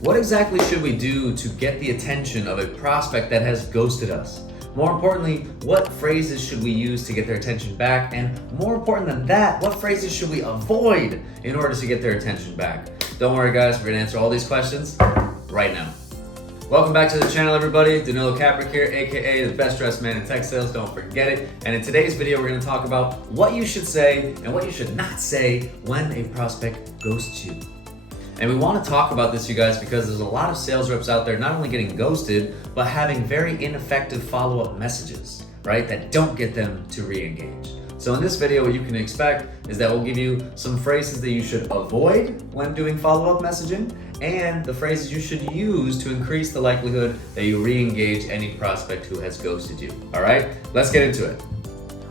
What exactly should we do to get the attention of a prospect that has ghosted us? More importantly, what phrases should we use to get their attention back? And more important than that, what phrases should we avoid in order to get their attention back? Don't worry guys, we're gonna answer all these questions right now. Welcome back to the channel everybody. Untitled Chapter here, aka the best dressed man in tech sales, don't forget it. And in today's video, we're gonna talk about what you should say and what you should not say when a prospect ghosts you. And we want to talk about this, you guys, because there's a lot of sales reps out there not only getting ghosted, but having very ineffective follow-up messages, right? That don't get them to re-engage. So in this video, what you can expect is that we'll give you some phrases that you should avoid when doing follow-up messaging and the phrases you should use to increase the likelihood that you re-engage any prospect who has ghosted you. All right, let's get into it.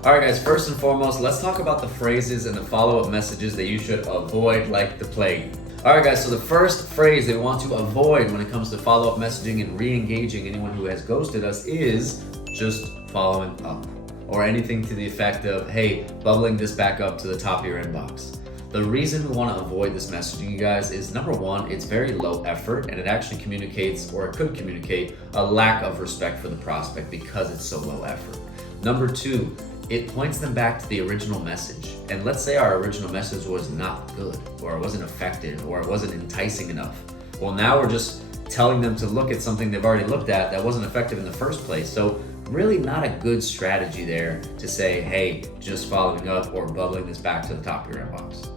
All right, guys, first and foremost, let's talk about the phrases and the follow-up messages that you should avoid like the plague. All right, guys, so the first phrase that we want to avoid when it comes to follow-up messaging and re-engaging anyone who has ghosted us is just following up, or anything to the effect of, hey, bubbling this back up to the top of your inbox. The reason we want to avoid this messaging, you guys, is number one, it's very low effort and it actually communicates, or it could communicate, a lack of respect for the prospect because it's so low effort. Number two, it points them back to the original message. And let's say our original message was not good, or it wasn't effective, or it wasn't enticing enough. Well, now we're just telling them to look at something they've already looked at that wasn't effective in the first place. So really not a good strategy there to say, hey, just following up or bubbling this back to the top of your inbox.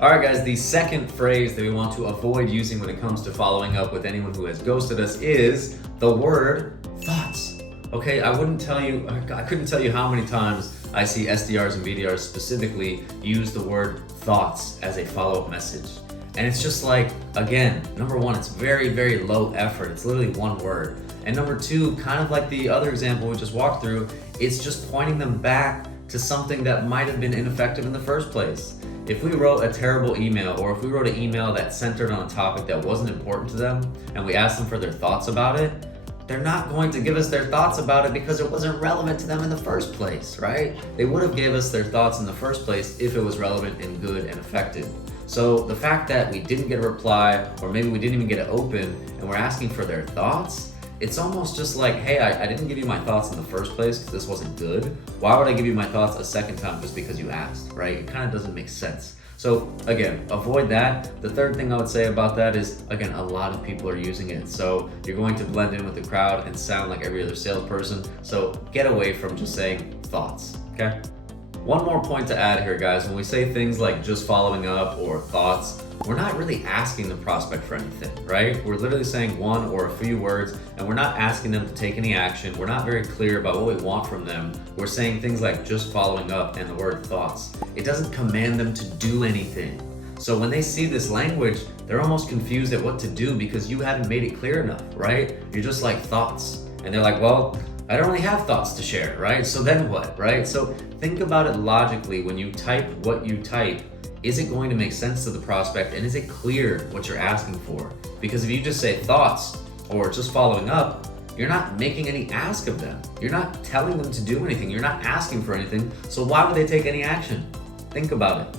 All right, guys, the second phrase that we want to avoid using when it comes to following up with anyone who has ghosted us is the word thoughts. Okay, I couldn't tell you how many times I see SDRs and BDRs specifically use the word thoughts as a follow-up message. And it's just like, again, number one, it's very, very low effort. It's literally one word. And number two, kind of like the other example we just walked through, it's just pointing them back to something that might have been ineffective in the first place. If we wrote a terrible email, or if we wrote an email that centered on a topic that wasn't important to them, and we asked them for their thoughts about it, they're not going to give us their thoughts about it because it wasn't relevant to them in the first place, right? They would have gave us their thoughts in the first place if it was relevant and good and effective. So the fact that we didn't get a reply, or maybe we didn't even get it open, and we're asking for their thoughts, it's almost just like, hey, I didn't give you my thoughts in the first place because this wasn't good. Why would I give you my thoughts a second time just because you asked, right? It kind of doesn't make sense. So again, avoid that. The third thing I would say about that is, again, a lot of people are using it. So you're going to blend in with the crowd and sound like every other salesperson. So get away from just saying thoughts, okay? One more point to add here, guys. When we say things like just following up or thoughts, we're not really asking the prospect for anything, right? We're literally saying one or a few words, and we're not asking them to take any action. We're not very clear about what we want from them. We're saying things like just following up and the word thoughts. It doesn't command them to do anything. So when they see this language, they're almost confused at what to do because you haven't made it clear enough, right? You're just like thoughts. And they're like, well, I don't really have thoughts to share, right? So then what, right? So think about it logically. When you type what you type, is it going to make sense to the prospect, and is it clear what you're asking for? Because if you just say thoughts or just following up, you're not making any ask of them. You're not telling them to do anything. You're not asking for anything. So why would they take any action? Think about it.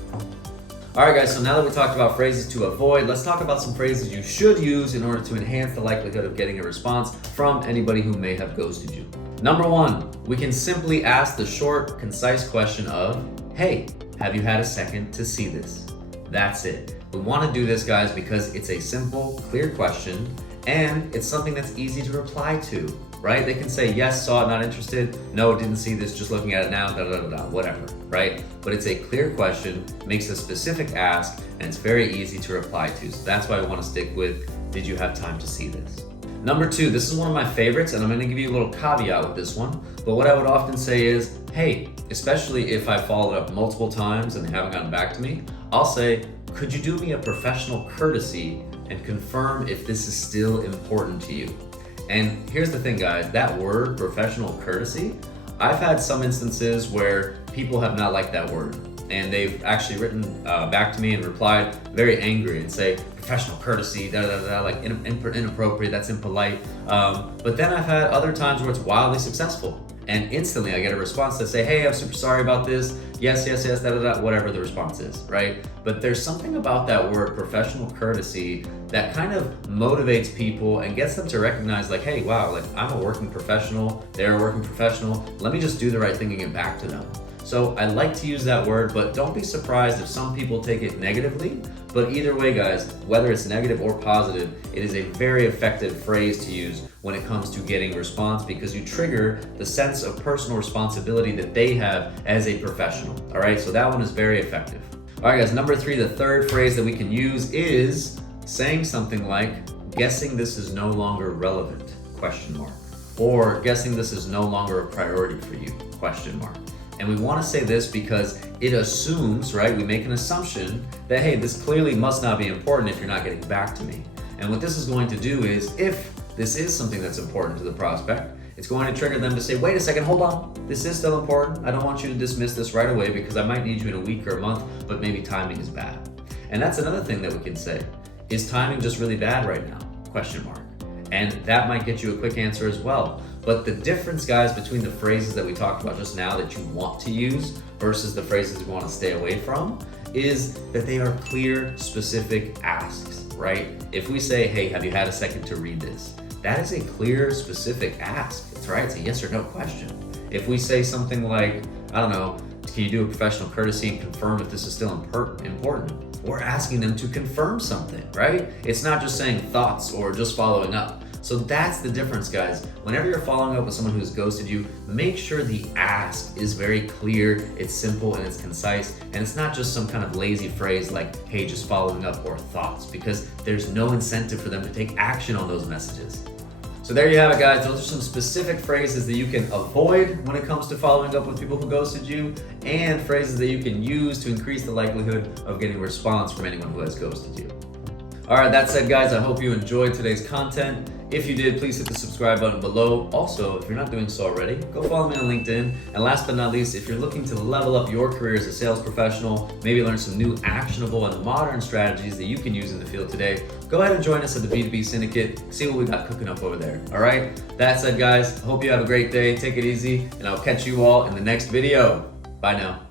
All right, guys, so now that we talked about phrases to avoid, let's talk about some phrases you should use in order to enhance the likelihood of getting a response from anybody who may have ghosted you. Number one, we can simply ask the short, concise question of, hey, have you had a second to see this? That's it. We want to do this, guys, because it's a simple, clear question, and it's something that's easy to reply to, right? They can say, yes, saw it, not interested. No, didn't see this, just looking at it now, whatever, right? But it's a clear question, makes a specific ask, and it's very easy to reply to. So that's why we want to stick with, did you have time to see this? Number two, this is one of my favorites, and I'm gonna give you a little caveat with this one, but what I would often say is, hey, especially if I followed up multiple times and they haven't gotten back to me, I'll say, could you do me a professional courtesy and confirm if this is still important to you? And here's the thing, guys, that word, professional courtesy, I've had some instances where people have not liked that word, and they've actually written back to me and replied very angry and say, professional courtesy, like inappropriate, that's impolite. But then I've had other times where it's wildly successful. and instantly I get a response that say, hey, I'm super sorry about this. Yes, yes, yes, da, da, da, whatever the response is, right? But there's something about that word professional courtesy that kind of motivates people and gets them to recognize like, hey, wow, like I'm a working professional, they're a working professional. Let me just do the right thing and get back to them. So I like to use that word, but don't be surprised if some people take it negatively. But either way, guys, whether it's negative or positive, it is a very effective phrase to use when it comes to getting response, because you trigger the sense of personal responsibility that they have as a professional. All right, so that one is very effective. All right, guys, number 3, the third phrase that we can use is saying something like, guessing this is no longer relevant, ? Or guessing this is no longer a priority for you, ? And we want to say this because it assumes, right? We make an assumption that, hey, this clearly must not be important if you're not getting back to me. And what this is going to do is, if this is something that's important to the prospect, it's going to trigger them to say, wait a second, hold on. This is still important. I don't want you to dismiss this right away because I might need you in a week or a month, but maybe timing is bad. And that's another thing that we can say. Is timing just really bad right now? ? And that might get you a quick answer as well. But the difference, guys, between the phrases that we talked about just now that you want to use versus the phrases you want to stay away from is that they are clear, specific asks, right? If we say, hey, have you had a second to read this? That is a clear, specific ask. It's right, it's a yes or no question. If we say something like, I don't know, can you do a professional courtesy and confirm if this is still important? We're asking them to confirm something, right? It's not just saying thoughts or just following up. So that's the difference, guys. Whenever you're following up with someone who's ghosted you, make sure the ask is very clear, it's simple, and it's concise, and it's not just some kind of lazy phrase like, hey, just following up, or thoughts, because there's no incentive for them to take action on those messages. So there you have it, guys. Those are some specific phrases that you can avoid when it comes to following up with people who ghosted you, and phrases that you can use to increase the likelihood of getting a response from anyone who has ghosted you. All right, that said, guys, I hope you enjoyed today's content. If you did, please hit the subscribe button below. Also, if you're not doing so already, go follow me on LinkedIn. And last but not least, if you're looking to level up your career as a sales professional, maybe learn some new actionable and modern strategies that you can use in the field today, go ahead and join us at the B2B Syndicate. See what we got cooking up over there. All right, that said, guys, I hope you have a great day. Take it easy, and I'll catch you all in the next video. Bye now.